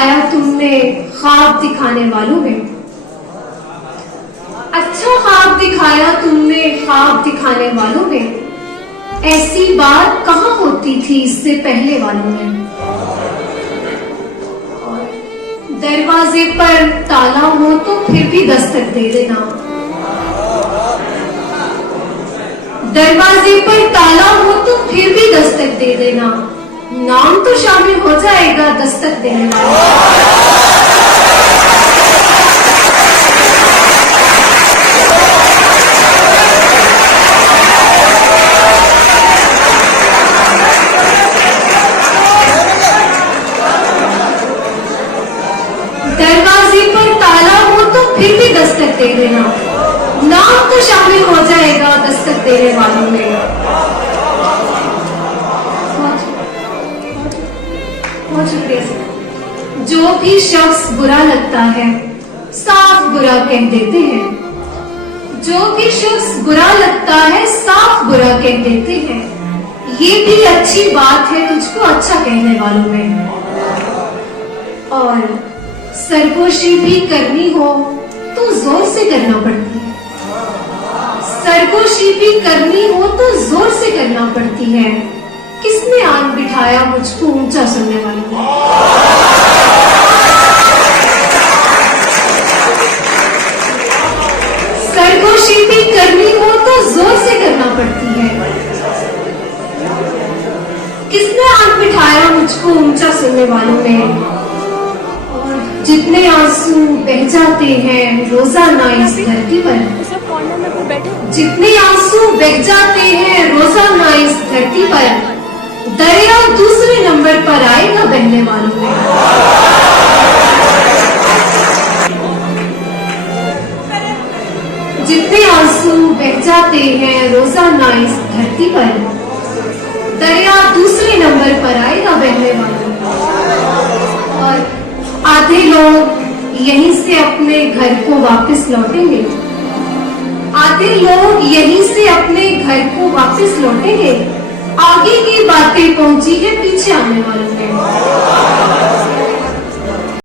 दिखाया तुमने ख्वाब दिखाने वालों में, अच्छा ख्वाब दिखाया तुमने ख्वाब दिखाने वालों में, ऐसी बात कहाँ होती थी इससे पहले वालों में। और दरवाजे पर ताला हो तो फिर भी दस्तक दे देना, दरवाजे पर ताला हो तो फिर भी दस्तक दे देना, नाम तो शामिल हो जाएगा दस्तक देने वाला। दरवाजे पर ताला हो तो फिर भी दस्तक दे देना, नाम तो शामिल हो जाएगा दस्तक देने वालों में। बहुत शुक्रिया सर। जो भी शख्स बुरा लगता है साफ बुरा कह देते हैं, जो भी शख्स बुरा लगता है साफ बुरा कह देते हैं, ये भी अच्छी बात है तुझको अच्छा कहने वालों में। और सरगोशी भी करनी हो तो जोर से करना पड़ती है, सरगोशी भी करनी हो तो जोर से करना पड़ती है, किसने आन बिठाया मुझको ऊंचा सुनने वालों में। सरगोशी भी करनी हो तो जोर से करना पड़ती है, किसने आन बिठाया मुझको ऊंचा सुनने वालों में। जितने आंसू बह जाते हैं रोजाना इस धरती पर, जितने आंसू बह जाते हैं रोजाना इस धरती पर, दरिया दूसरे नंबर पर आएगा बहने वालों में। जितने आंसू बह जाते हैं रोजाना इस धरती पर, दरिया दूसरे नंबर पर आएगा बहने वालों में। और आधे लोग यहीं से अपने घर को वापस लौटेंगे, आधे लोग यहीं से अपने घर को वापस लौटेंगे, आगे की बातें पहुंची है पीछे आने वालों में।